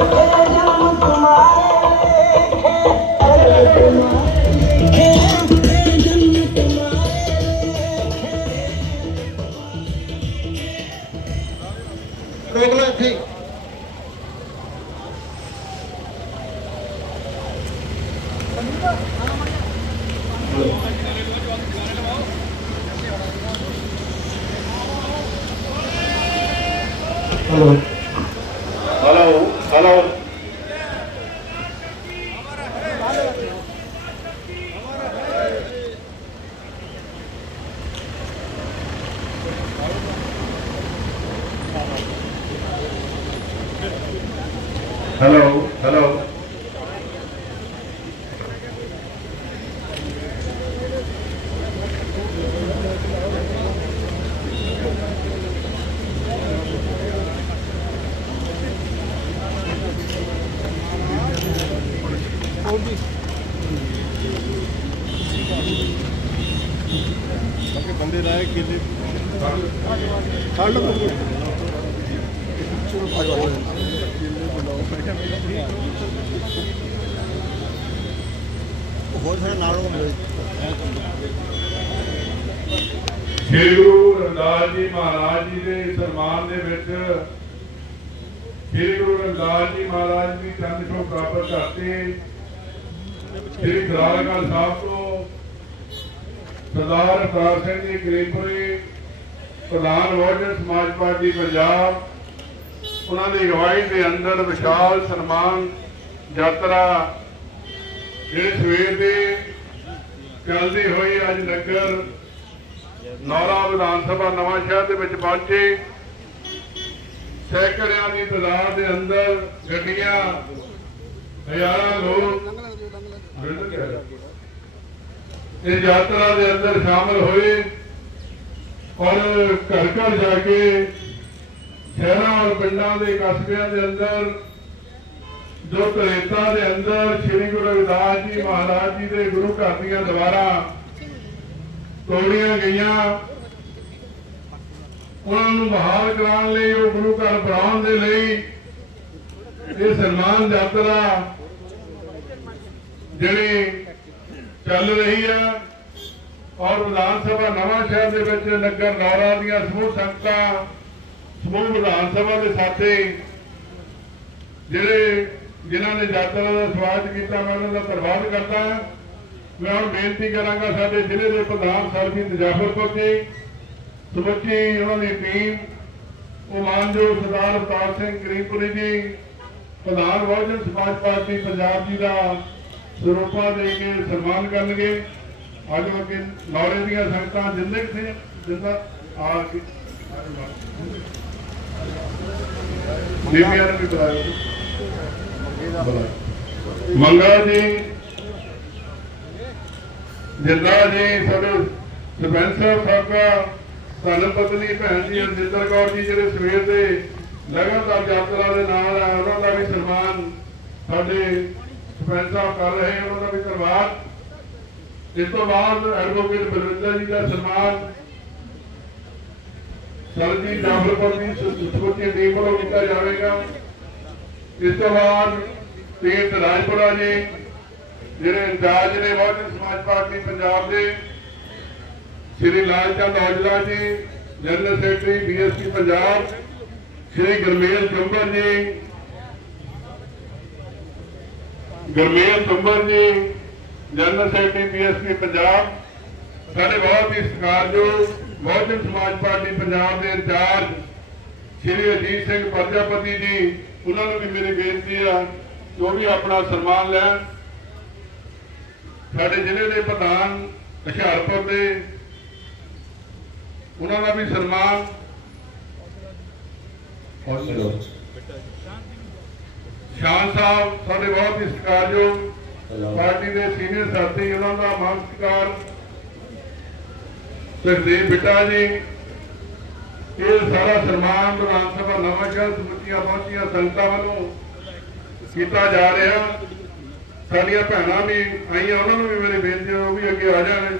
Yeah. hello hello. Guru ji Maharaj ji ਦੇ ਸਨਮਾਨ ਦੇ ਵਿੱਚ ਸ੍ਰੀ ਗੁਰੂ ਰਵਿਦਾਸ ਜੀ ਮਹਾਰਾਜ ਦੀ ਚੰਦ ਛੋਹ ਪ੍ਰਾਪਤ ਕਰਤੇ। ਸ੍ਰੀ ਖਰਾਲਗੜ੍ਹ ਸਾਹਿਬ ਤੋਂ ਸਰਦਾਰ ਅਵਤਾਰ ਸਿੰਘ ਜੀ ਗਰੀਬਪੁਰੀ, ਪ੍ਰਧਾਨ ਵੋਟਰ ਸਮਾਜ ਪਾਰਟੀ ਪੰਜਾਬ, ਉਹਨਾਂ ਦੀ ਅਗਵਾਈ ਦੇ ਅੰਦਰ ਵਿਸ਼ਾਲ ਸਨਮਾਨ ਯਾਤਰਾ ਜਿਹੜੇ ਸਵੇਰ ਦੇ ਚੱਲਦੀ ਹੋਈ ਅੱਜ ਨਗਰ ਨੌਰਾ ਵਿਧਾਨ ਸਭਾ ਨਵਾਂ ਸ਼ਹਿਰ ਦੇ ਵਿੱਚ ਪਹੁੰਚੇ। ਸੈਂਕੜਿਆਂ ਦੀ ਤਾਦਾਦ ਦੇ ਅੰਦਰ ਗੱਡੀਆਂ, ਹਜ਼ਾਰਾਂ ਲੋਕ ਇਸ ਯਾਤਰਾ ਦੇ ਅੰਦਰ ਸ਼ਾਮਲ ਹੋਏ ਔਰ ਘਰ ਘਰ ਜਾ ਕੇ ਸ਼ਹਿਰਾਂ ਔਰ ਪਿੰਡਾਂ ਦੇ ਕਸਬਿਆਂ ਦੇ ਅੰਦਰ, ਜੋ ਤਰੇਤਾ ਦੇ ਅੰਦਰ ਸ੍ਰੀ ਗੁਰੂ ਰਵਿਦਾਸ ਜੀ ਮਹਾਰਾਜ ਜੀ ਦੇ ਗੁਰੂ ਘਰ ਦੀਆਂ ਦੀਵਾਰਾਂ ਤੋੜੀਆਂ ਗਈਆਂ। ਉਹਨਾਂ ਨੂੰ ਬਹਾਲ ਕਰਾਉਣ ਲਈ, ਉਹ ਗੁਰੂ ਘਰ ਬਣਾਉਣ ਦੇ ਲਈ ਇਹ ਸਨਮਾਨ ਯਾਤਰਾ ਜਿਹੜੀ ਚੱਲ ਰਹੀ ਹੈ ਔਰ ਵਿਧਾਨ ਸਭਾ ਨਵਾਂ ਸ਼ਹਿਰ ਦੇ ਵਿੱਚ ਨਗਰ ਨੌਰਾ ਦੀਆਂ ਸਮੂਹ ਸੰਗਤਾਂ, ਸਮੂਹ ਵਿਧਾਨ ਸਭਾ ਦੇ ਸਾਥੀ ਜਿਹੜੇ ਜਿਨ੍ਹਾਂ ਨੇ ਯਾਤਰਾ ਦਾ ਸਵਾਗਤ ਕੀਤਾ, ਮੈਂ ਉਹਨਾਂ ਦਾ ਧੰਨਵਾਦ ਕਰਦਾ ਹਾਂ। ਮੈਂ ਹੁਣ ਬੇਨਤੀ ਕਰਾਂਗਾ ਸਾਡੇ ਜ਼ਿਲ੍ਹੇ ਦੇ ਪ੍ਰਧਾਨ ਸਰਬਜੀਤ ਜਾਫਰਪੁਰ ਜੀ ਸਮੁੱਚੀ ਉਹਨਾਂ ਦੀ ਟੀਮ ਉਹ ਮਾਨਯੋਗ ਸਰਦਾਰ ਅਵਤਾਰ ਸਿੰਘ ਗਰੀਬਪੁਰੀ ਜੀ ਪ੍ਰਧਾਨ ਬਹੁਜਨ ਸਮਾਜ ਪਾਰਟੀ ਪੰਜਾਬ ਜੀ ਦਾ ਸਰੂਪਾ ਦੇ ਕੇ ਸਨਮਾਨ ਕਰਨਗੇ। ਅੱਜ ਅੱਗੇ ਨੌਰੇ ਦੀਆਂ ਸੰਗਤਾਂ ਜਿੰਨੇ ਕਿਥੇ ਜਿੰਦਾ ਆ ਕੇ ਬੀਬੀਆਂ ਨੂੰ ਵੀ ਬੁਲਾਇਓ। ਮੰਗਾ ਜੀ। ਜਿੰਦਾ ਜੀ ਸਾਡੇ ਸਰਪੰਚ ਸਾਬਕਾ, ਧੰਨ ਪਤਨੀ ਭੈਣ ਜੀ ਰਜਿੰਦਰ ਕੌਰ ਜੀ ਜਿਹੜੇ ਸਵੇਰ ਦੇ ਲਗਾਤਾਰ ਯਾਤਰਾ ਦੇ ਨਾਲ ਆ ਉਹਨਾਂ ਦਾ ਵੀ ਸਨਮਾਨ ਸਾਡੇ ਸਰਪੰਚ ਕਰ ਰਹੇ ਉਹਨਾਂ ਦਾ ਵੀ ਧੰਨਵਾਦ। ਇਸ ਤੋਂ ਬਾਅਦ ਐਡਵੋਕੇਟ ਬਲਵਿੰਦਰ ਜੀ ਦਾ ਸਨਮਾਨ ਸਰਜੀ ਜਾਫਰਪੁਰ ਦੀ ਸਮੁੱਚੀ ਟੀਮ ਵੱਲੋਂ ਕੀਤਾ ਜਾਵੇਗਾ। ਇਸ ਤੋਂ ਬਾਅਦ ਤੀਰਥ ਰਾਜਪੁਰਾ ਜੀ ਜਿਹੜੇ ਇੰਚਾਰਜ ਨੇ ਬਹੁਜਨ ਸਮਾਜ ਪਾਰਟੀ ਪੰਜਾਬ ਦੇ, ਸ਼੍ਰੀ Lal Chand Aujla ji, general secretary BSP Punjab, Shri Garmel Chumber ji, Garmel Chumber ਜੀ, ਜਨਰਲ ਸੈਕਟਰੀ ਬੀਐਸਪੀ ਪੰਜਾਬ, ਸਾਡੇ ਬਹੁਤ ਹੀ ਸਤਿਕਾਰਯੋਗ, ਬਹੁਜਨ ਸਮਾਜ ਪਾਰਟੀ ਪੰਜਾਬ ਦੇ ਇੰਚਾਰਜ ਸ਼੍ਰੀ ਅਜੀਤ ਸਿੰਘ ਪ੍ਰਜਾਪਤੀ ਜੀ, ਉਹਨਾਂ ਨੂੰ ਵੀ ਮੇਰੀ ਬੇਨਤੀ ਆ ਕਿ ਉਹ ਵੀ ਆਪਣਾ ਸਨਮਾਨ ਲੈਣ। ਸਾਡੇ ਜ਼ਿਲ੍ਹੇ ਦੇ ਪ੍ਰਧਾਨ ਹੁਸ਼ਿਆਰਪੁਰ ਦੇ, ਉਹਨਾਂ ਦਾ ਵੀ ਸਨਮਾਨ। ਸ਼ਾਨ ਸਾਹਿਬ, ਸਾਡੇ ਬਹੁਤ ਹੀ ਸਤਿਕਾਰਯੋਗ ਪਾਰਟੀ ਦੇ ਸੀਨੀਅਰ ਸਾਥੀ, ਉਹਨਾਂ ਦਾ ਮਾਨ ਸਤਿਕਾਰ। ਸੁਖਦੇਵ ਬਿੱਟਾ ਜੀ, ਇਹ ਸਾਰਾ ਸਨਮਾਨ ਵਿਧਾਨ ਸਭਾ ਨਵਾਂ ਸ਼ਹਿਰ ਸਮੁੱਚੀਆਂ ਪਹੁੰਚੀਆਂ ਸੰਗਤਾਂ ਵੱਲੋਂ ਕੀਤਾ ਜਾ ਰਿਹਾ। ਸਾਡੀਆਂ ਭੈਣਾਂ ਵੀ ਆਈਆਂ, ਉਹਨਾਂ ਨੂੰ ਵੀ ਮੇਰੀ ਬੇਨਤੀ ਹੈ, ਉਹ ਵੀ ਅੱਗੇ ਆ ਜਾਣ।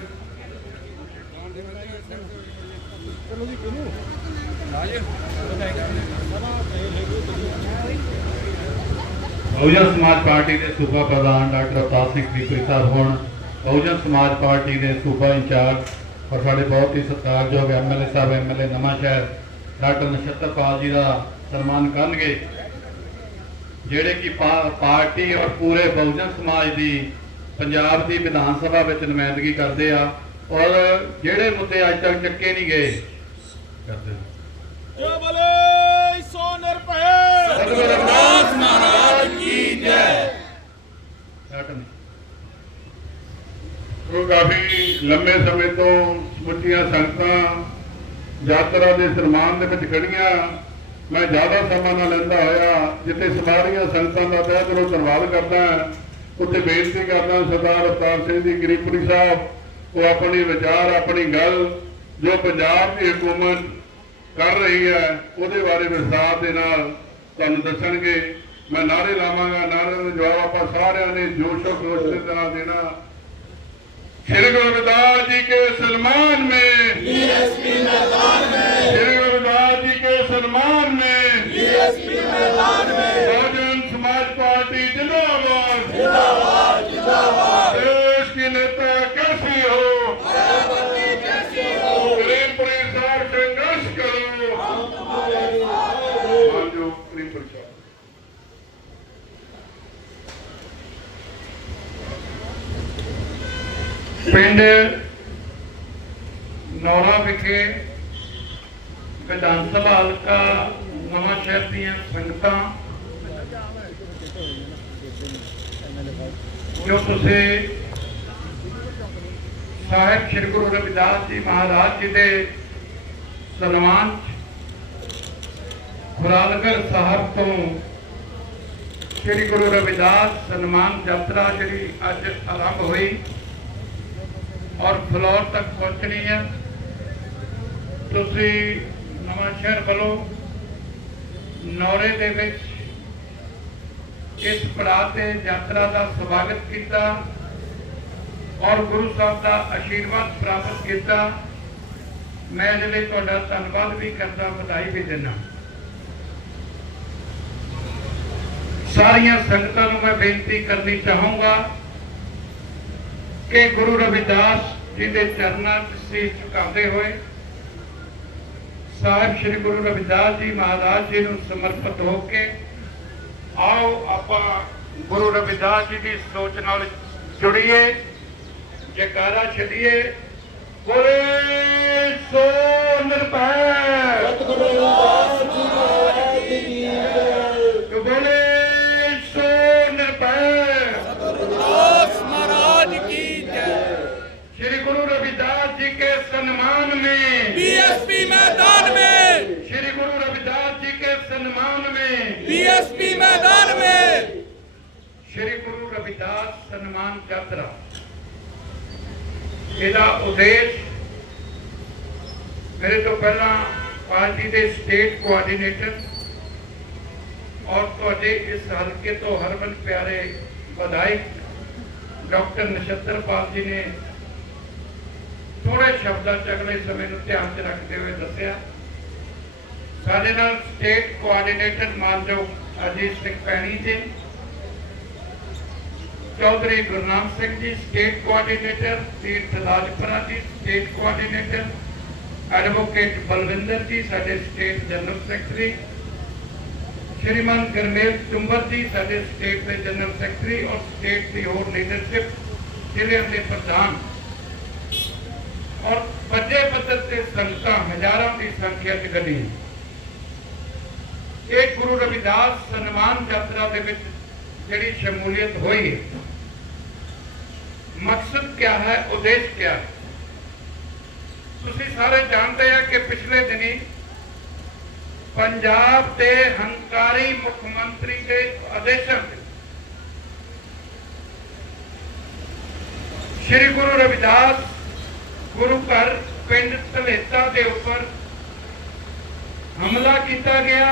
ਬਹੁਜਨ ਸਮਾਜ ਪਾਰਟੀ ਦੇ ਸੂਬਾ ਪ੍ਰਧਾਨ ਡਾਕਟਰ ਅਵਤਾਰ ਸਿੰਘ ਪੀਪਰੀ ਸਾਹਿਬ ਹੁਣ, ਬਹੁਜਨ ਸਮਾਜ ਪਾਰਟੀ ਦੇ ਸੂਬਾ ਇੰਚਾਰਜ ਔਰ ਸਾਡੇ ਬਹੁਤ ਹੀ ਸਤਿਕਾਰਯੋਗ ਐਮਐਲਏ ਸਾਹਿਬ ਐਮਐਲਏ ਨਵਾਂ ਸ਼ਹਿਰ ਡਾਕਟਰ ਨਛੱਤਰਪਾਲ ਜੀ ਦਾ ਸਨਮਾਨ ਕਰਨਗੇ। ਜਿਹੜੇ ਕਿ ਪਾਰਟੀ ਔਰ ਪੂਰੇ ਬਹੁਜਨ ਸਮਾਜ ਦੀ ਪੰਜਾਬ ਦੀ ਵਿਧਾਨ ਸਭਾ ਵਿੱਚ ਨੁਮਾਇੰਦਗੀ ਕਰਦੇ ਆ ਔਰ ਜਿਹੜੇ ਮੁੱਦੇ ਅੱਜ ਤੱਕ ਚੱਕੇ ਨਹੀਂ ਗਏ ਕਰਦੇ ਜੈ ਬਲੇ ਸੋ ਨਿਰਭੈ ਸਤਿਗੁਰੂ ਰਵਿਦਾਸ ਮਹਾਰਾਜ ਕੀ ਜੈ। ਡਾਕਟਰ ਉਹ ਕਾਫੀ ਲੰਮੇ ਸਮੇਂ ਤੋਂ ਸਮੁੱਚੀਆਂ ਸੰਗਤਾਂ ਯਾਤਰਾ ਦੇ ਸਨਮਾਨ ਦੇ ਵਿੱਚ ਖੜੀਆਂ। ਮੈਂ ਜ਼ਿਆਦਾ ਸਮਾਂ ਨਾ ਲੈਂਦਾ ਹੋਇਆ ਜਿੱਥੇ ਸਮਾਰੀਆਂ ਸੰਗਤਾਂ ਦਾ ਤਹਿ ਦਿਲੋਂ ਧੰਨਵਾਦ ਕਰਦਾ ਉੱਥੇ ਬੇਨਤੀ ਕਰਦਾ ਸਰਦਾਰ ਅਵਤਾਰ ਸਿੰਘ ਜੀ ਗਰੀਪੁਰੀ ਸਾਹਿਬ ਉਹ ਆਪਣੀ ਵਿਚਾਰ ਆਪਣੀ ਗੱਲ ਜੋ ਪੰਜਾਬ ਦੀ ਹਕੂਮਤ ਕਰ ਰਹੀ ਹੈ ਉਹਦੇ ਬਾਰੇ ਵਿਸਥਾਰ ਦੇ ਨਾਲ ਤੁਹਾਨੂੰ ਦੱਸਣਗੇ। ਮੈਂ ਨਾਰੇ ਲਾਵਾਂਗਾ ਨਾਰੇ ਦਾ ਜਵਾਬ ਆਪਾਂ ਸਾਰਿਆਂ ਨੇ ਜੋਸ਼ੋ ਖਰੋਸ਼ ਦੇ ਨਾਲ ਦੇਣਾ। ਸ਼੍ਰੀ ਗੁਰੂ ਰਵਿਦਾਸ ਜੀ ਕੇ ਸਲਮਾਨ ਮੇ। ਸ਼੍ਰੀ जी के सम्मान में डीएसपी मैदान में बहुजन समाज पार्टी जिंदाबाद जिंदाबाद जिंदाबाद देश की नेता कैसी हो कैसी हो प्रेमपुरी साहब संघर्ष करो मान जो प्रेमपुरी साहब ਪਿੰਡ ਰਵਿਦਾਸ ਜੀ ਮਹਾਰਾਜ ਜੀ ਦੇ ਸਨਮਾਨ ਖੁਰਾਲਗੜ ਸਾਹਿਬ ਤੋਂ ਸ੍ਰੀ ਗੁਰੂ ਰਵਿਦਾਸ ਸਨਮਾਨ ਯਾਤਰਾ ਜਿਹੜੀ ਅੱਜ ਆਰੰਭ ਹੋਈ ਔਰ ਫਲੋਰ ਤੱਕ ਪਹੁੰਚਣੀ ਹੈ। ਤੁਸੀਂ ਨਵਾਂ ਸ਼ਹਿਰ ਵੱਲੋਂ ਨੌਰੇ ਦੇ ਵਿੱਚ ਇਸ ਪੜਾਅ ਤੇ ਯਾਤਰਾ ਦਾ ਸਵਾਗਤ ਕੀਤਾ। ਔਰ ਗੁਰੂ ਸਾਹਿਬ ਦਾ ਆਸ਼ੀਰਵਾਦ ਪ੍ਰਾਪਤ ਕੀਤਾ। ਮੈਂ ਇਹਦੇ ਲਈ ਤੁਹਾਡਾ ਧੰਨਵਾਦ ਵੀ ਕਰਦਾ, ਵਧਾਈ ਵੀ ਦਿੰਦਾ। ਸਾਰੀਆਂ ਸੰਗਤਾਂ ਨੂੰ ਮੈਂ ਬੇਨਤੀ ਕਰਨੀ ਚਾਹੂੰਗਾ ਕਿ ਗੁਰੂ ਰਵਿਦਾਸ ਜੀ ਦੇ ਚਰਨਾਂ 'ਚ ਸੀਸ ਝੁਕਾਉਂਦੇ ਹੋਏ ਸਾਹਿਬ ਸ੍ਰੀ ਗੁਰੂ ਰਵਿਦਾਸ ਜੀ ਮਹਾਰਾਜ ਜੀ ਨੂੰ ਸਮਰਪਿਤ ਹੋ ਕੇ ਆਓ ਆਪਾਂ ਗੁਰੂ ਰਵਿਦਾਸ ਜੀ ਦੀ ਸੋਚ ਨਾਲ ਜੁੜੀਏ। ਜੈਕਾਰਾ ਛੱਡੀਏ ਬੋਲੇ ਸੋ ਨਿਰਭੈ ਸਤਿਗੁਰੂ ਰਵਿਦਾਸ ਜੀ ਮਹਾਰਾਜ ਜੀ ਕੀ ਜੈ ਬੋਲੇ ਸੋ ਨਿਰਭੈ महाराज की जय श्री गुरु रविदास जी के सम्मान में बीएसपी मैदान में श्री गुरु रविदास जी के सम्मान में बीएसपी मैदान में श्री गुरु रविदास सम्मान यात्रा ਇਹਦਾ ਉਦੇਸ਼ ਮੇਰੇ ਤੋਂ ਪਹਿਲਾਂ ਪਾਰਟੀ ਦੇ ਸਟੇਟ ਕੋਆਰਡੀਨੇਟਰ ਔਰ ਤੁਹਾਡੇ ਇਸ ਹਲਕੇ ਤੋਂ ਹਰਮਨ ਪਿਆਰੇ ਵਿਧਾਇਕ ਡਾਕਟਰ ਨਛੱਤਰ ਪਾਲ ਜੀ ਨੇ ਥੋੜੇ ਸ਼ਬਦਾਂ ਚ ਅਗਲੇ ਸਮੇਂ ਨੂੰ ਧਿਆਨ ਚ ਰੱਖਦੇ ਹੋਏ ਦੱਸਿਆ। ਸਾਡੇ ਨਾਲ ਸਟੇਟ ਕੋਆਰਡੀਨੇਟਰ ਮਾਨਯੋਗ ਅਜੀਤ ਸਿੰਘ ਪੈਣੀ ਜੀ ਚੌਧਰੀ ਗੁਰਨਾਮ ਸਿੰਘ ਜੀ ਸਟੇਟ ਕੋਆਰਡੀਨੇਟਰ ਤੀਰਥ ਰਾਜਪੁਰਾ ਜੀ state coordinator advocate Balwinder ji ਸਾਡੇ state general secretary Shriman Garmel Chumber ji ਸਾਡੇ ਸਟੇਟ ਦੇ ਜਨਰਲ ਸੈਕਟਰੀ ਔਰ ਸਟੇਟ ਦੀ ਹੋਰ ਲੀਡਰਸ਼ਿਪ ਜ਼ਿਲ੍ਹਿਆਂ ਦੇ ਪ੍ਰਧਾਨ ਔਰ ਵੱਡੇ ਪੱਧਰ ਤੇ ਸੰਗਤਾਂ ਹਜ਼ਾਰਾਂ ਦੀ ਸੰਖਿਆ ਚ ਗੱਡੀ ਇਹ ਗੁਰੂ ਰਵਿਦਾਸ ਸਨਮਾਨ ਯਾਤਰਾ ਦੇ ਵਿੱਚ ਜਿਹੜੀ ਸ਼ਮੂਲੀਅਤ ਹੋਈ ਹੈ ਮਕਸਦ ਕੀ ਹੈ, ਉਦੇਸ਼ ਕੀ ਹੈ? ਤੁਸੀਂ ਸਾਰੇ ਜਾਣਦੇ ਆ ਕਿ ਪਿਛਲੇ ਦਿਨੀ ਪੰਜਾਬ ਦੇ ਹੰਕਾਰੀ ਮੁੱਖ ਮੰਤਰੀ ਦੇ ਆਦੇਸ਼ਾਂ ਤੇ ਸ੍ਰੀ ਗੁਰੂ ਰਵਿਦਾਸ ਗੁਰੂ ਘਰ ਪਿੰਡ ਧਲੇਤਾ ਦੇ ਉੱਪਰ ਹਮਲਾ ਕੀਤਾ ਗਿਆ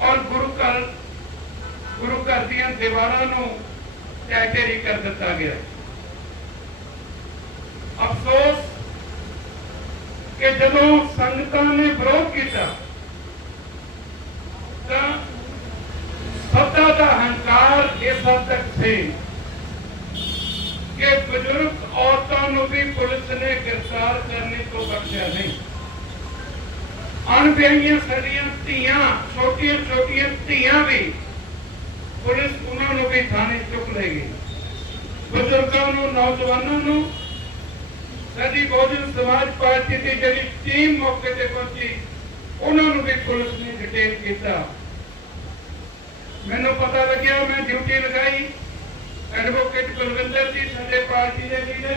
ਔਰ ਗੁਰੂ ਘਰ ਗੁਰੂ ਘਰ ਦੀਆਂ ਦੀਵਾਰਾਂ ਨੂੰ ਟੈਟੇਰੀ ਕਰ ਦਿੱਤਾ ਗਿਆ ਅਫਸੋਸ ਕਿ ਜਦੋਂ ਸੰਗਤਾਂ ਨੇ ਵਿਰੋਧ ਕੀਤਾ ਤਾਂ ਸੱਤ ਇਸ ਹੱਦ ਤੱਕ ਸੀ ਕਿ ਬਜ਼ੁਰਗ ਔਰਤਾਂ ਨੂੰ ਵੀ ਪੁਲਿਸ ਨੇ ਗ੍ਰਿਫਤਾਰ ਕਰਨੇ ਤੋਂ ਬਖਸ਼ਿਆ ਨਹੀਂ ਅਣਵਿਆਹੀਆਂ ਸਾਡੀਆਂ ਧੀਆਂ ਛੋਟੀਆਂ ਛੋਟੀਆਂ ਧੀਆਂ ਵੀ ਪੁਲਿਸ ਉਹਨਾਂ ਨੂੰ ਵੀ ਥਾਣੇ ਚੁੱਕ ਲਏਗੀ। ਬਜ਼ੁਰਗਾਂ ਨੂੰ, ਨੌਜਵਾਨਾਂ ਨੂੰ ਸਾਡੀ ਬਹੁਜਨ ਸਮਾਜ ਪਾਰਟੀ ਦੀ ਜਿਹੜੀ ਟੀਮ ਮੌਕੇ ਤੇ ਪਹੁੰਚੀ, ਉਹਨਾਂ ਨੂੰ ਵੀ ਪੁਲਿਸ ਨੇ ਡਿਟੇਲ ਕੀਤਾ। ਮੈਨੂੰ ਪਤਾ ਲੱਗਿਆ, ਮੈਂ ਡਿਊਟੀ ਲਗਾਈ। ਐਡਵੋਕੇਟ ਕੁਲਵਿੰਦਰ ਜੀ, ਸਾਡੇ ਪਾਰਟੀ ਦੇ ਲੀਡਰ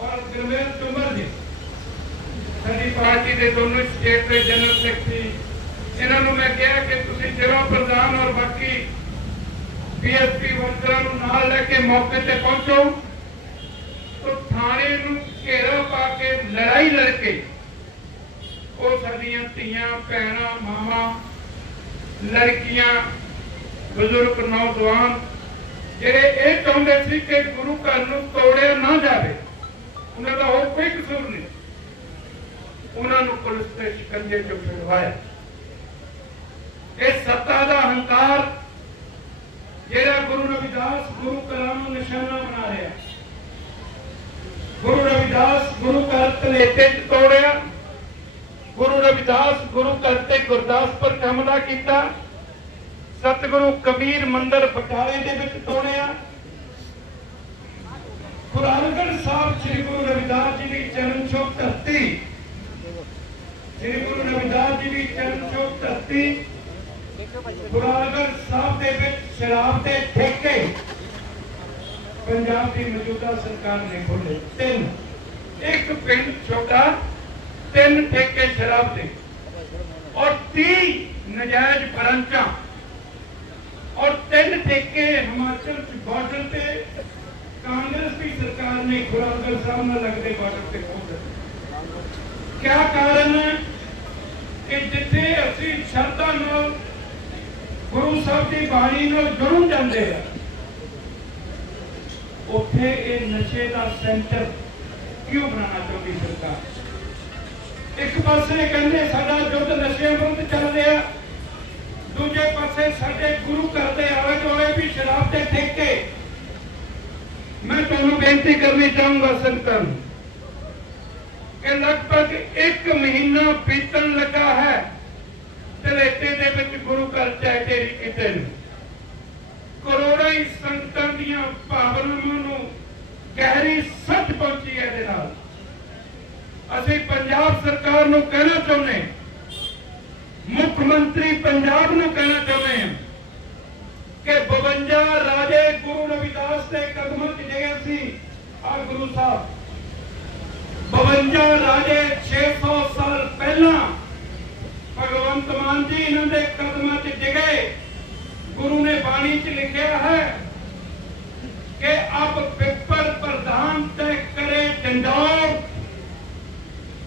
ਔਰ ਗੁਰਮੇਲ ਤੁਮਰ ਜੀ। ਸਾਡੀ ਪਾਰਟੀ ਦੇ ਦੋਨੋਂ ਸਟੇਟ ਦੇ ਜਨਰਲ ਸੈਕਟਰੀ ਇਹਨਾਂ ਨੂੰ ਮੈਂ ਕਿਹਾ ਕਿ ਤੁਸੀਂ ਜ਼ਿਲ੍ਹਾ ਪ੍ਰਧਾਨ ਔਰ ਬਾਕੀ ਬੀਐਸਪੀ ਵਰਕਰਾਂ ਨੂੰ ਨਾਲ ਲੈ ਕੇ ਮੌਕੇ ਤੇ ਪਹੁੰਚੋ। ਤੋ ਥਾਣੇ ਨੂੰ ਘੇਰਾ ਪਾ ਕੇ ਲੜਾਈ ਲੜ ਕੇ ਉਹ ਸਾਡੀਆਂ ਧੀਆਂ, ਭੈਣਾਂ, ਮਾਵਾਂ, ਲੜਕੀਆਂ, ਬਜ਼ੁਰਗ, ਨੌਜਵਾਨ, ਜਿਹੜੇ ਇਹ ਚਾਹੁੰਦੇ ਸੀ ਕਿ ਗੁਰੂ ਘਰ ਨੂੰ ਤੋੜਿਆ ਨਾ ਜਾਵੇ, ਉਹਨਾਂ ਦਾ ਹੋਰ ਕੋਈ ਕਸੂਰ ਨਹੀਂ। ਉਹਨਾਂ ਨੂੰ ਪੁਲਿਸ ਦੇ ਸ਼ਿਕੰਜੇ ਚ ਫਿਰਵਾਇਆ ਇਹ ਸੱਤਾ ਦਾ ਹੰਕਾਰ ਜਿਹੜਾ ਗੁਰੂ ਰਵਿਦਾਸ ਗੁਰੂ ਘਰਾਂ ਨੂੰ ਨਿਸ਼ਾਨਾ ਬਣਾ ਰਿਹਾ। ਗੁਰੂ ਰਵਿਦਾਸ ਗੁਰੂ ਘਰ ਤਲੇਟੇ ਤੋੜਿਆ। ਗੁਰੂ ਰਵਿਦਾਸ ਗੁਰੂ ਘਰ ਤੇ ਗੁਰਦਾਸਪੁਰ ਹਮਲਾ ਕੀਤਾ। ਸਤਿਗੁਰੂ ਕਬੀਰ ਮੰਦਰ ਬਟਾਲੇ ਦੇ ਵਿੱਚ ਤੋੜਿਆ। ਕੁਰਾਨਗੜ ਸਾਹਿਬ ਸ੍ਰੀ ਗੁਰੂ ਰਵਿਦਾਸ ਜੀ ਦੀ ਚਰਨ ਛੋਹ ਧਰਤੀ। ਸ੍ਰੀ ਗੁਰੂ ਰਵਿਦਾਸ ਜੀ ਦੀ ਚਰਨ ਛੋਹ ਧਰਤੀ ਕੁਰਾਨਗੜ ਸਾਹਿਬ ਦੇ ਵਿੱਚ ਸ਼ਰਾਬ ਦੇ ਠੇਕੇ ਪੰਜਾਬ ਦੀ ਮੌਜੂਦਾ ਸਰਕਾਰ ਨੇ ਖੋਲੇ ਤਿੰਨ। ਇੱਕ ਪਿੰਡ ਛੋਟਾ, ਤਿੰਨ ਠੇਕੇ ਸ਼ਰਾਬ ਦੇ। ਔਰ 30 ਨਜਾਇਜ਼ ਬਰੰਚਾਂ ਔਰ ਤਿੰਨ ਠੇਕੇ ਹਿਮਾਚਲ ਚ ਬਾਰਡਰ ਤੇ। ਕਾਂਗਰਸ ਦੀ ਸਰਕਾਰ ਨੇ ਖੁਰਾਗਰ ਸਾਹਿਬ ਨਾਲ ਲੱਗਦੇ ਬਾਰਡਰ ਤੇ ਖੋਲ ਦਿੱਤੇ। ਕਿਆ ਕਾਰਨ ਹੈ ਕਿ ਜਿੱਥੇ ਅਸੀਂ ਸ਼ਰਧਾ ਨਾਲ ਗੁਰੂ ਸਾਹਿਬ ਦੀ ਬਾਣੀ ਨਾਲ ਜੁੜ ਜਾਂਦੇ ਆ। ਉੱਥੇ ਇਹ ਨਸ਼ੇ ਦਾ ਸੈਂਟਰ ਕਿਉਂ ਬਣਾਉਣਾ ਚਾਹੁੰਦੀ ਸਰਕਾਰ? ਇੱਕ ਪਾਸੇ ਕਹਿੰਦੇ ਸਾਡਾ ਯੁੱਧ ਨਸ਼ੇ ਵਿਰੁੱਧ ਚੱਲ ਰਿਹਾ, ਦੂਜੇ ਪਾਸੇ ਸਾਡੇ ਗੁਰੂ ਘਰ ਦੇ ਆਲੇ ਦੁਆਲੇ ਵੀ ਸ਼ਰਾਬ ਦੇ ਠੇਕੇ। ਮੈਂ ਤੁਹਾਨੂੰ ਬੇਨਤੀ ਕਰਨੀ ਚਾਹੂੰਗਾ ਸੰਗਤਾਂ ਕਿ ਲਗਭਗ 1 ਮਹੀਨਾ ਬੀਤਣ ਲੱਗਾ ਹੈ। ਤਲੇਟੇ ਦੇ ਵਿੱਚ ਗੁਰੂ ਘਰ ਚੈਟੇਰੀ ਕਿਤੇ ਨੂੰ। ਕਰੋੜਾਂ ਹੀ ਸੰਗਤਾਂ ਦੀਆਂ ਭਾਵਨਾਵਾਂ ਨੂੰ ਗਹਿਰੀ ਸੱਟ ਪਹੁੰਚੀ ਹੈ ਇਹਦੇ ਨਾਲ। ਅਸੀਂ ਪੰਜਾਬ ਸਰਕਾਰ ਨੂੰ ਕਹਿਣਾ ਚਾਹੁੰਦੇ ਮੁੱਖ ਮੰਤਰੀ ਪੰਜਾਬ ਨੂੰ ਕਹਿਣਾ ਚਾਹੁੰਦੇ ਹਾਂ ਕਿ 52 ਰਾਜੇ ਗੁਰੂ ਰਵਿਦਾਸ ਦੇ ਕਦਮਾਂ 'ਚ ਗਏ ਸੀ ਆ ਗੁਰੂ ਸਾਹਿਬ 52 ਰਾਜੇ 600 ਸਾਲ ਪਹਿਲਾਂ ਭਗਵੰਤ ਮਾਨ ਜੀ, ਇਹਨਾਂ ਦੇ ਕਦਮਾਂ 'ਚ ਡਿਗੇ। ਗੁਰੂ ਨੇ ਬਾਣੀ 'ਚ ਲਿਖਿਆ ਹੈ ਕਿ ਅਬ ਪਿੱਪਰ ਪ੍ਰਧਾਨ ਤੈ ਕਰੇ ਡੰਡੌਰ,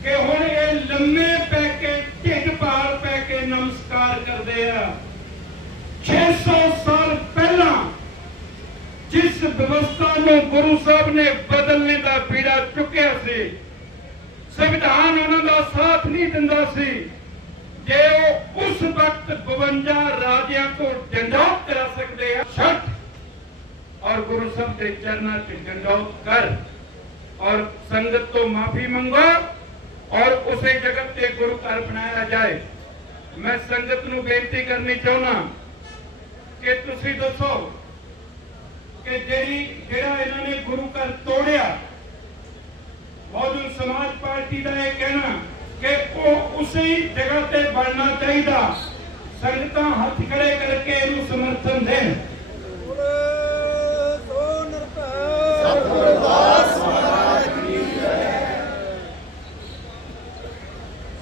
ਕਿ ਹੁਣ ਇਹ ਲੰਮੇ ਪੈ ਕੇ, ਢਿੱਡ ਭਾਰ ਪੈ ਕੇ ਨਮਸਕਾਰ ਕਰਦੇ ਆ। 600 ਸਾਲ ਪਹਿਲਾਂ ਜਿਸ ਵਿਵਸਥਾ ਨੂੰ ਗੁਰੂ ਸਾਹਿਬ ਨੇ ਬਦਲਣੇ ਦਾ ਪੀੜਾ ਚੁੱਕਿਆ ਸੀ, ਸੰਵਿਧਾਨ ਉਹਨਾਂ ਦਾ ਸਾਥ ਨਹੀਂ ਦਿੰਦਾ ਸੀ ਜੇ ਉਹ ਉਸ ਵਕਤ 52 ਰਾਜਿਆਂ ਤੋਂ ਡੰਡੌਤ ਕਰਾ ਸਕਦੇ ਆ, ਛੱਡ। ਔਰ ਗੁਰੂ ਸਾਹਿਬ ਦੇ ਚਰਨਾਂ 'ਚ ਡੰਡੌਤ ਕਰ। ਔਰ ਸੰਗਤ ਤੋਂ ਮਾਫੀ ਮੰਗੋ ਔਰ ਉਸੇ ਜਗ੍ਹਾ ਤੇ ਗੁਰੂ ਘਰ ਬਣਾਇਆ ਜਾਏ। ਮੈਂ ਸੰਗਤ ਨੂੰ ਬੇਨਤੀ ਕਰਨੀ ਚਾਹੁੰਦਾ ਕਿ ਤੁਸੀਂ ਦੱਸੋ ਕਿ ਜਿਹੜੀ ਜਿਹੜਾ ਇਹਨਾਂ ਨੇ ਗੁਰੂ ਘਰ ਤੋੜਿਆ, ਬਹੁਜਨ ਸਮਾਜ ਪਾਰਟੀ ਦਾ ਇਹ ਕਹਿਣਾ ਕਿ ਉਹ ਉਸੇ ਜਗ੍ਹਾ ਤੇ ਬਣਨਾ ਚਾਹੀਦਾ। ਸੰਗਤਾਂ ਹੱਥ ਖੜੇ ਕਰਕੇ ਇਹਨੂੰ ਸਮਰਥਨ ਦੇਣ।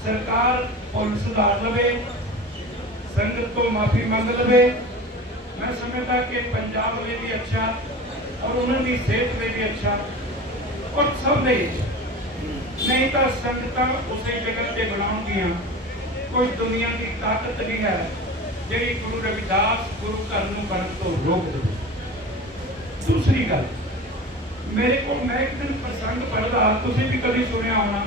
ਸਰਕਾਰ ਪੁਲਿਸ ਸੁਧਾਰ ਲਵੇ, ਸੰਗਤ ਤੋਂ ਮਾਫੀ ਮੰਗ ਲਵੇ। ਮੈਂ ਸਮਝਦਾ ਕਿ ਪੰਜਾਬ ਲਈ ਵੀ ਅੱਛਾ, ਔਰ ਉਹਨਾਂ ਦੀ ਸਿਹਤ ਲਈ ਵੀ ਅੱਛਾ। ਔਰ ਸਭ ਲਈ ਨਹੀਂ ਤਾਂ ਸੰਗਤਾਂ ਉਸੇ ਜਗ੍ਹਾ ਤੇ ਬਣਾਉਣਗੀਆਂ। ਕੋਈ ਦੁਨੀਆ ਦੀ ਤਾਕਤ ਨਹੀਂ ਹੈ, ਜਿਹੜੀ ਗੁਰੂ ਰਵਿਦਾਸ ਗੁਰੂ ਘਰ ਨੂੰ ਬਣਨ ਤੋਂ ਰੋਕ ਦੇਵੇ। ਦੂਸਰੀ ਗੱਲ, ਮੇਰੇ ਕੋਲ ਮੈਂ ਇੱਕ ਦਿਨ ਪ੍ਰਸੰਗ ਪੜ੍ਹਦਾ, ਤੁਸੀਂ ਵੀ ਕਦੀ ਸੁਣਿਆ ਹੋਣਾ,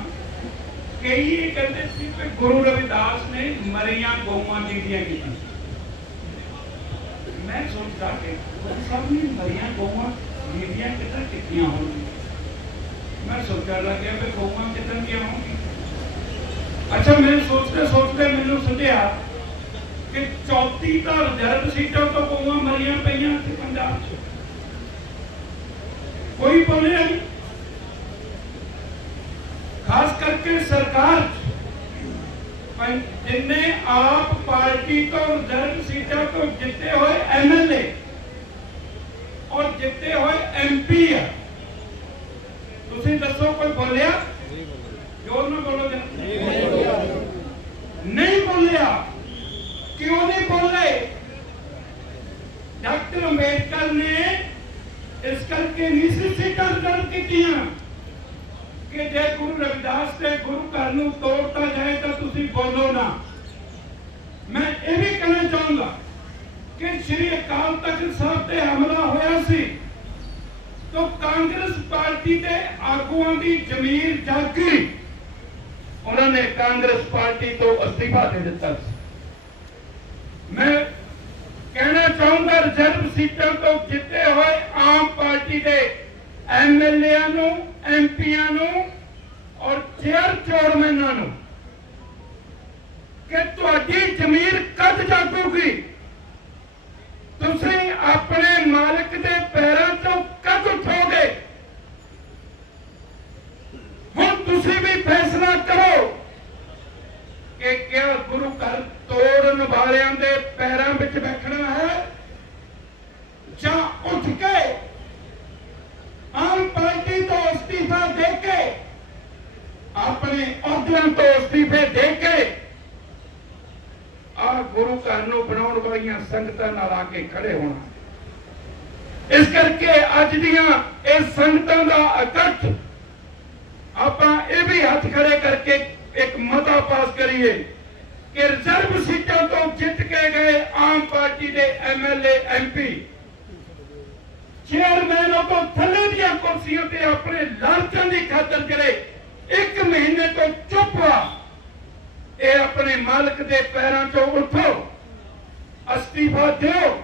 ਕਈ ਕਹਿੰਦੇ ਸੀ ਕਿ ਗੁਰੂ ਰਵਿਦਾਸ ਨੇ ਮਰੀਆਂ ਗਊਆਂ ਦੀ ਦੀਆਂ ਕੀਤੀਆਂ ਮੈਂ ਸੋਚਦਾ ਕਿ ਸਭ ਨੇ ਮਰੀਆਂ ਗਊਆਂ ਬੀਬੀਆਂ ਕਿੱਧਰ ਕੀਤੀਆਂ ਹੋਣਗੀਆਂ? ਮੈਂ ਸੋਚਣ ਲੱਗਿਆ ਵੀ ਗਊਆਂ ਕਿੱਧਰ ਦੀਆਂ ਹੋਣਗੀਆਂ ਅੱਛਾ ਮੈਂ ਸੋਚਦੇ ਸੋਚਦੇ ਮੈਨੂੰ ਸੁਝਿਆ ਕਿ 34 ਤਾਂ ਰਿਜ਼ਰਵ ਸੀਟਾਂ ਤੋਂ ਗਊਆਂ ਮਰੀਆਂ ਪਈਆਂ ਇੱਥੇ ਪੰਜਾਬ 'ਚ ਕੋਈ ਬੋਲਿਆ ਨਹੀਂ ਖਾਸ ਕਰਕੇ ਸਰਕਾਰ 'ਚ ਪੰ- ਜਿੰਨੇ ਆਪ ਪਾਰਟੀ ਤੋਂ ਰਿਜ਼ਰਵ ਸੀਟਾਂ ਤੋਂ ਜਿੱਤੇ ਹੋਏ ਐਮਐਲਏ ਔਰ ਜਿੱਤੇ ਹੋਏ ਐਮਪੀ ਆ ਤੁਸੀਂ ਦੱਸੋ ਕੋਈ ਬੋਲਿਆ? ਜੋਰ ਨਾਲ ਬੋਲੋ ਜਰਾ ਨਹੀਂ ਬੋਲਿਆ। ਕਿਉਂ ਨਹੀਂ ਬੋਲੇ? ਡਾਕਟਰ ਅੰਬੇਡਕਰ ਨੇ ਇਸ ਕਰਕੇ ਨਹੀਂ ਸੀ ਸੀਟਾਂ ਕੀਤੀਆਂ ਕਿ ਜੇ ਗੁਰੂ ਰਵਿਦਾਸ ਦੇ ਗੁਰੂ ਘਰ ਨੂੰ ਤੋੜਤਾ ਜਾਏ ਤਾਂ ਤੁਸੀਂ ਬੋਲੋ ਨਾ ਮੈਂ ਇਹ ਵੀ ਕਹਿਣਾ ਚਾਹੁੰਦਾ ਕਿ ਸ੍ਰੀ ਅਕਾਲ ਤਖਤ ਸਾਹਿਬ ਤੇ ਹਮਲਾ ਹੋਇਆ ਸੀ ਤਾਂ ਕਾਂਗਰਸ ਪਾਰਟੀ ਦੇ ਆਗੂਆਂ ਦੀ ਜ਼ਮੀਰ ਜਾਗੀ ਉਹਨਾਂ ਨੇ ਕਾਂਗਰਸ ਪਾਰਟੀ ਤੋਂ ਅਸਤੀਫਾ ਦੇ ਦਿੱਤਾ ਸੀ। ਮੈਂ ਕਹਿਣਾ ਚਾਹੁੰਦਾ ਰਿਜ਼ਰਵ ਸੀਟਾਂ ਤੋਂ ਜਿੱਤੇ ਹੋਏ ਆਮ ਪਾਰਟੀ ਦੇ ਐਮਐਲਏਆਂ ਨੂੰ ਐਮਪੀਆਂ ਨੂੰ ਔਰ ਚੇਅਰ ਚੇਅਰਮੈਨਾਂ ਨੂੰ ਕਿ ਤੁਹਾਡੀ ਜ਼ਮੀਰ ਕਦ ਜਾਗੂਗੀ? ਤੁਸੀਂ ਆਪਣੇ ਮਾਲਕ ਦੇ ਪੈਰਾਂ ਤੋਂ ਕਦ ਉਠੋਗੇ ਹੁਣ ਤੁਸੀਂ ਵੀ ਫੈਸਲਾ ਕਰੋ ਕਿ ਕਿਆ ਗੁਰੂ ਘਰ ਤੋੜਨ ਵਾਲਿਆਂ ਦੇ ਪੈਰਾਂ ਵਿੱਚ ਬੈਠਣਾ ਹੈ? ਜਾਂ ਉੱਠ ਕੇ ਆਮ ਪਾਰਟੀ ਤੋਂ ਅਸਤੀਫਾ ਦੇ ਕੇ ਆਪਣੇ ਅਹੁਦਿਆਂ ਤੋਂ ਅਸਤੀਫੇ ਦੇ ਕੇ ਆ ਗੁਰੂ ਘਰ ਨੂੰ ਬਣਾਉਣ ਵਾਲੀਆਂ ਸੰਗਤਾਂ ਨਾਲ ਆ ਕੇ ਖੜੇ ਹੋਣਾ। ਇਸ ਕਰਕੇ ਅੱਜ ਦੀਆਂ ਇਹ ਸੰਗਤਾਂ ਦਾ ਇਕੱਠ ਵੀ ਹੱਥ ਖੜੇ ਕਰਕੇ ਇੱਕ ਮਤਾ ਪਾਸ ਕਰੀਏ ਕਿ ਰਿਜ਼ਰਵ ਸੀਟਾਂ ਤੋਂ ਜਿੱਤ ਕੇ ਗਏ ਆਮ ਪਾਰਟੀ ਦੇ ਐਮਐਲਏ ਐਮਪੀ ਚੇਅਰਮੈਨ ਤੋਂ ਥੱਲੇ ਦੀਆਂ ਕੁਰਸੀਆਂ ਤੇ ਆਪਣੇ ਲਾਲਚਾਂ ਦੀ ਖਾਤਰ ਜਿਹੜੇ ਇੱਕ ਮਹੀਨੇ ਤੋਂ ਚੁੱਪ ਆ, ਇਹ ਆਪਣੇ ਮਾਲਕ ਦੇ ਪੈਰਾਂ ਤੋਂ ਉੱਠੋ, ਅਸਤੀਫਾ ਦਿਓ।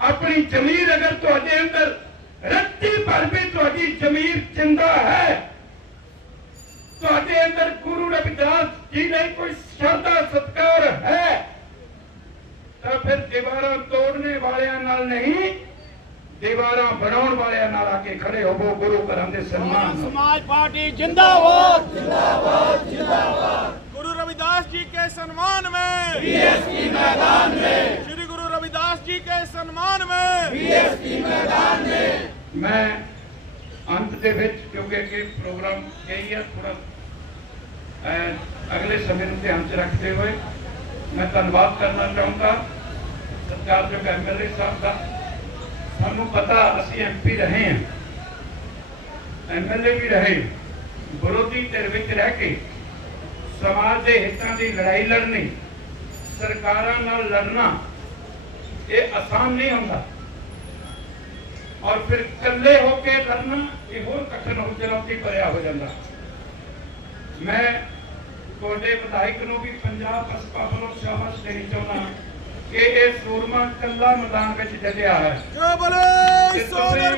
ਆਪਣੀ ਜ਼ਮੀਰ ਅਗਰ ਤੁਹਾਡੇ ਅੰਦਰ ਰੱਤੀ ਭਰ ਵੀ ਤੁਹਾਡੀ ਜ਼ਮੀਰ ਜਿੰਦਾ ਹੈ ਤੁਹਾਡੇ ਅੰਦਰ ਗੁਰੂ ਰਵਿਦਾਸ ਜੀ ਲਈ ਕੋਈ ਸ਼ਰਧਾ ਸਤਕਾਰ ਹੈ ਤਾਂ ਫਿਰ ਦੀਵਾਰਾਂ ਤੋੜਨੇ ਵਾਲਿਆਂ ਨਾਲ ਨਹੀਂ ਦੀਵਾਰਾਂ ਬਣਾਉਣ ਵਾਲਿਆਂ ਨਾਲ ਆ ਕੇ ਖੜੇ ਹੋਵੋ ਗੁਰੂ ਘਰਾਂ ਦੇ ਸਨਮਾਨ ਨਾਲ समाज पार्टी जिंदाबाद जिंदाबाद जिंदाबाद गुरु रविदास जी के सम्मान में बीएसपी मैदान में श्री गुरु रविदास जी के सम्मान में ਮੈਂ ਅੰਤ ਦੇ ਵਿੱਚ, ਕਿਉਂਕਿ ਅੱਗੇ ਪ੍ਰੋਗਰਾਮ ਕਈ ਆ ਥੋੜਾ ਅਗਲੇ ਸਮੇਂ ਨੂੰ ਧਿਆਨ 'ਚ ਰੱਖਦੇ ਹੋਏ ਮੈਂ ਧੰਨਵਾਦ ਕਰਨਾ ਚਾਹੁੰਦਾ ਸਤਿਕਾਰਯੋਗ ਐਮਐਲਏ ਸਾਹਿਬ ਦਾ। ਸਾਨੂੰ ਪਤਾ, ਅਸੀਂ ਐਮਪੀ ਰਹੇ ਹਾਂ ਐਮਐਲਏ ਵੀ ਰਹੇ, ਵਿਰੋਧੀ ਧਿਰ ਵਿੱਚ ਰਹਿ ਕੇ ਸਮਾਜ ਦੇ ਹਿੱਤਾਂ ਦੀ ਲੜਾਈ ਲੜਨੀ, ਸਰਕਾਰਾਂ ਨਾਲ ਲੜਨਾ, ਇਹ ਆਸਾਨ ਨਹੀਂ ਹੁੰਦਾ। ਔਰ ਫਿਰ ਇਕੱਲੇ ਹੋ ਕੇ ਕਰਨਾ ਇਹ ਹੋਰ ਕਠਨ ਹੋ ਜਾਂਦਾ ਕਿ ਭਰਿਆ ਹੋ ਜਾਂਦਾ। ਮੈਂ ਤੁਹਾਡੇ ਵਿਧਾਇਕ ਨੂੰ ਵੀ ਪੰਜਾਬ ਕਸਬਾ ਵੱਲੋਂ ਸ਼ਾਬਾਸ਼ ਦੇਣੀ ਚਾਹੁੰਦਾ ਕਿ ਇਹ ਸੂਰਮਾ ਕੱਲਾ ਮੈਦਾਨ ਵਿੱਚ ਜੱਜਿਆ ਹੈ। ਜੋ ਬੋਲੇ ਸੋਨਰ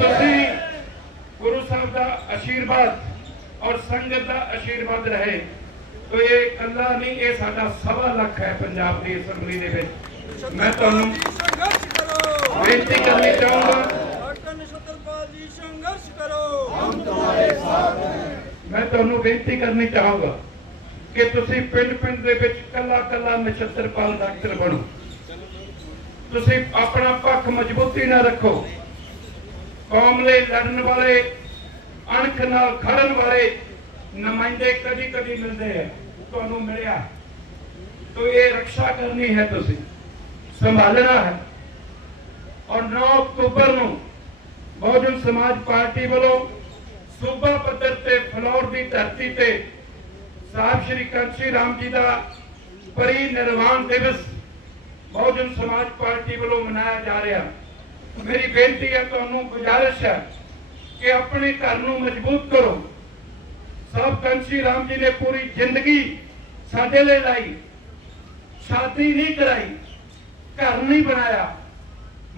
ਤੁਸੀਂ ਗੁਰੂ ਸਾਹਿਬ ਦਾ ਅਸ਼ੀਰਵਾਦ ਔਰ ਸੰਗਤ ਦਾ ਅਸ਼ੀਰਵਾਦ ਰਹੇ ਤੋ ਇਹ ਕੱਲਾ ਨਹੀਂ ਇਹ ਸਾਡਾ ਸਵਾ ਲੱਖ ਹੈ ਪੰਜਾਬ ਦੀ ਅਸੈਂਬਲੀ ਦੇ ਵਿੱਚ। ਮੈਂ ਤੁਹਾਨੂੰ ਬੇਨਤੀ ਕਰਨੀ ਚਾਹੂੰਗਾ। ਡਾਕਟਰ ਨਛਤਰਪਾਲ ਜੀ ਸੰਘਰਸ਼ ਕਰੋ ਹਮ ਤੁਹਾਡੇ ਸਾਥ ਮੈਂ ਤੁਹਾਨੂੰ ਬੇਨਤੀ ਕਰਨੀ ਚਾਹਾਂਗਾ ਕਿ ਤੁਸੀਂ ਪਿੰਡ ਪਿੰਡ ਦੇ ਵਿੱਚ ਕੱਲਾ ਕੱਲਾ ਨਛਤਰਪਾਲ ਡਾਕਟਰ ਬਣੋ। ਤੁਸੀਂ ਆਪਣਾ ਪੱਖ ਮਜ਼ਬੂਤੀ ਨਾਲ ਰੱਖੋ। ਕੌਮ ਲਈ ਲੜਨ ਵਾਲੇ, ਅਣਖ ਨਾਲ ਖੜਨ ਵਾਲੇ ਨਮਾਇंदे ਕਦੀ ਕਦੀ ਮਿਲਦੇ ਹੈ ਤੁਹਾਨੂੰ ਮਿਲਿਆ। ਤੋ ਇਹ ਰੱਖਿਆ ਕਰਨੀ ਹੈ ਤੁਸੀਂ। ਸੰਭਾਲਣਾ ਹੈ। ਔਰ 9 ਅਕਤੂਬਰ ਨੂੰ ਬਹੁਜਨ ਸਮਾਜ ਪਾਰਟੀ ਵੱਲੋਂ ਸੂਬਾ ਪੱਧਰ ਤੇ ਫਲੌਰ ਦੀ ਧਰਤੀ ਤੇ ਸਾਹਿਬ ਸ਼੍ਰੀ ਕਾਂਚੀ ਰਾਮ ਜੀ ਦਾ ਪਰੀ ਨਿਰਵਾਣ ਦਿਵਸ ਬਹੁਜਨ ਸਮਾਜ ਪਾਰਟੀ ਵੱਲੋਂ ਮਨਾਇਆ ਜਾ ਰਿਹਾ। ਮੇਰੀ ਬੇਨਤੀ ਹੈ, ਤੁਹਾਨੂੰ ਗੁਜ਼ਾਰਿਸ਼ ਹੈ ਕਿ ਆਪਣੇ ਘਰ ਨੂੰ ਮਜ਼ਬੂਤ ਕਰੋ। ਸਾਹਿਬ ਕਾਂਚੀ ਰਾਮ ਜੀ ਨੇ ਪੂਰੀ ਜ਼ਿੰਦਗੀ ਸਾਡੇ ਲਈ ਲਾਈ, ਸ਼ਾਦੀ ਨਹੀਂ ਕਰਾਈ, ਘਰ ਨਹੀਂ ਬਣਾਇਆ।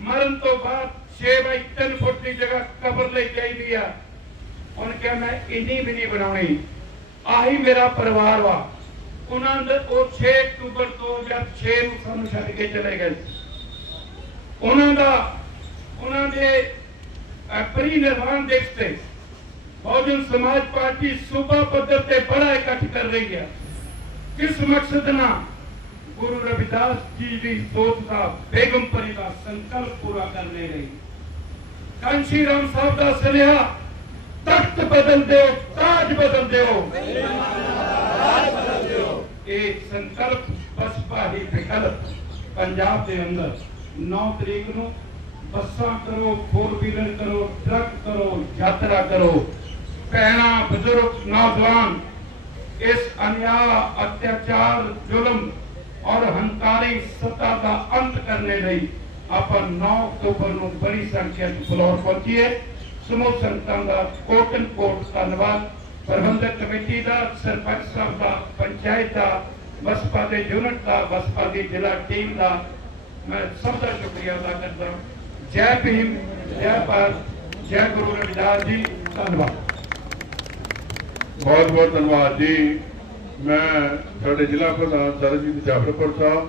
ਮਰਨ ਤੋਂ ਬਾਅਦ 6 ਬਾਈ 3 ਫੁੱਟ ਦੀ ਜਗ੍ਹਾ ਕਬਰ ਲਈ ਚਾਹੀਦੀ ਆ। ਉਹਨੇ ਕਿਹਾ ਮੈਂ ਇੰਨੀ ਵੀ ਨਹੀਂ ਬਣਾਉਣੀ। ਆਹੀ ਮੇਰਾ ਪਰਿਵਾਰ ਵਾ। ਉਹਨਾਂ ਦੇ ਉਹ 6 ਅਕਤੂਬਰ 2006 ਨੂੰ ਸਾਨੂੰ ਛੱਡ ਕੇ ਚਲੇ ਗਏ। ਉਹਨਾਂ ਦਾ, ਉਹਨਾਂ ਦੇ ਪਰੀ ਨਿਰਵਾਣ ਦਿਵਸ ਬਹੁਜਨ ਸਮਾਜ ਪਾਰਟੀ ਸੂਬਾ ਪੱਧਰ ਤੇ ਬੜਾ ਇਕੱਠ ਕਰ ਰਹੀ ਹੈ ਕਿਸ ਮਕਸਦ ਨਾਲ? ਗੁਰੂ ਰਵਿਦਾਸ ਜੀ ਦੀ ਸੋਚ ਦਾ ਬੇਗਮਪੁਰੀ ਦਾ ਸੰਕਲਪ ਪੂਰਾ ਕਰਨੇ ਲਈ। ਕਾਂਸ਼ੀ ਰਾਮ ਸਾਹਿਬ ਦਾ ਸੁਨੇਹਾ, ਤਖਤ ਬਦਲ ਦਿਓ ਤਾਜ ਬਦਲ ਦਿਓ। ਇਹ ਸੰਕਲਪ ਬਸਪਾ ਹੀ ਵਿਕਲਪ ਪੰਜਾਬ ਦੇ ਅੰਦਰ। 9 ਤਰੀਕ ਨੂੰ ਬੱਸਾਂ ਕਰੋ ਫੋਰ ਵੀਲਰ ਕਰੋ, ਟਰੱਕ ਕਰੋ, ਯਾਤਰਾ ਕਰੋ। ਭੈਣਾਂ, ਬਜ਼ੁਰਗ, ਨੌਜਵਾਨ, ਇਸ ਅਨਿਆ, ਅਤਿਆਚਾਰ, ਜ਼ੁਲਮ ਔਰ ਹੰਕਾਰੀ ਸੱਤਾ ਦਾ ਅੰਤ ਕਰਨੇ ਲਈ ਆਪਾਂ 9 ਅਕਤੂਬਰ ਨੂੰ ਬੜੀ ਸੰਖਿਆ ਚ ਫਲੋਰ ਪਹੁੰਚੀਏ। ਸਮੂਹ ਸੰਗਤਾਂ ਦਾ ਕੋਟਨ ਕੋਟ ਧੰਨਵਾਦ। ਪ੍ਰਬੰਧਕ ਕਮੇਟੀ ਦਾ, ਸਰਪੰਚ ਸਾਹਿਬ ਦਾ, ਪੰਚਾਇਤ ਦਾ, ਬਸਪਾ ਦੇ ਯੂਨਿਟ ਦਾ, ਬਸਪਾ ਦੀ ਜ਼ਿਲ੍ਹਾ ਟੀਮ ਦਾ। ਮੈਂ ਸਭ ਦਾ ਸ਼ੁਕਰੀਆ ਅਦਾ ਕਰਦਾ ਜੈ ਭੀਮ, ਜੈ ਭਾਰਤ, ਜੈ ਗੁਰੂ ਰਵਿਦਾਸ ਜੀ। ਧੰਨਵਾਦ। ਬਹੁਤ ਬਹੁਤ ਧੰਨਵਾਦ ਜੀ। ਮੈਂ ਸਾਡੇ ਜ਼ਿਲ੍ਹਾ ਪ੍ਰਧਾਨ ਦਰਜੀਤ ਜਾਫਰਪੁਰ ਸਾਹਿਬ,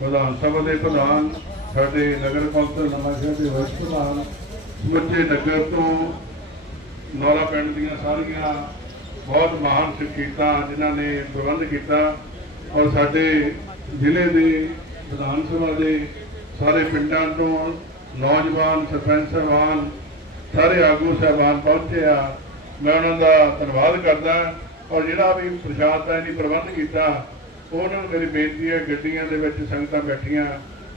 ਪ੍ਰਧਾਨ ਸਭਾ ਦੇ ਪ੍ਰਧਾਨ, ਸਾਡੇ ਨਗਰ ਕੌਂਸਲ ਨਵਾਂਸ਼ਹਿਰ ਦੇ ਵਾਈਸ ਪ੍ਰਧਾਨ, ਸਮੁੱਚੇ ਨਗਰ ਤੋਂ ਨੌਰਾ ਪਿੰਡ ਦੀਆਂ ਸਾਰੀਆਂ ਬਹੁਤ ਮਹਾਨ ਸ਼ਖਸੀਅਤਾਂ ਜਿਨ੍ਹਾਂ ਨੇ ਪ੍ਰਬੰਧ ਕੀਤਾ ਔਰ ਸਾਡੇ ਜ਼ਿਲ੍ਹੇ ਦੇ ਵਿਧਾਨ ਸਭਾ ਦੇ ਸਾਰੇ ਪਿੰਡਾਂ ਤੋਂ ਨੌਜਵਾਨ, ਸਰਪੰਚ, ਸਾਹਿਬਾਨ, ਸਾਰੇ ਆਗੂ, ਸਾਹਿਬਾਨ ਪਹੁੰਚੇ ਆ। ਮੈਂ ਉਹਨਾਂ ਦਾ ਧੰਨਵਾਦ ਕਰਦਾ। ਔਰ ਜਿਹੜਾ ਵੀ ਪ੍ਰਸ਼ਾਦ ਦਾ ਇਹਨੇ ਪ੍ਰਬੰਧ ਕੀਤਾ, ਉਹਨਾਂ ਨੂੰ ਮੇਰੀ ਬੇਨਤੀ ਹੈ, ਗੱਡੀਆਂ ਦੇ ਵਿੱਚ ਸੰਗਤਾਂ ਬੈਠੀਆਂ,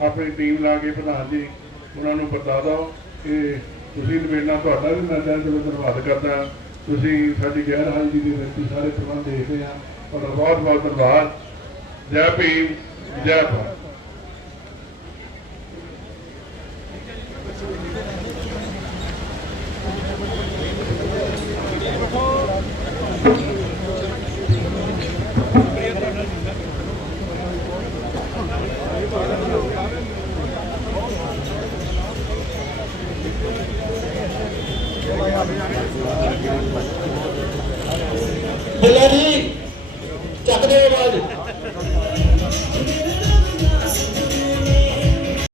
ਆਪਣੀ ਟੀਮ ਲਾ ਕੇ ਪ੍ਰਧਾਨ ਜੀ, ਉਹਨਾਂ ਨੂੰ ਬਤਾ ਦਿਓ ਕਿ ਤੁਸੀਂ ਨਿਵੇਦਨਾ ਤੁਹਾਡਾ ਵੀ ਮੈਂ ਦਿਲ ਤੋਂ ਧੰਨਵਾਦ ਕਰਦਾ। ਤੁਸੀਂ ਸਾਡੀ ਗੈਰ ਹਾਜ਼ਰੀ ਦੇ ਵਿੱਚ ਸਾਰੇ ਪ੍ਰਬੰਧ ਦੇਖਦੇ ਆ। ਤੁਹਾਡਾ ਬਹੁਤ ਬਹੁਤ ਧੰਨਵਾਦ। ਜੈ ਭੀਮ, ਜੈ ਭਾਰਤ।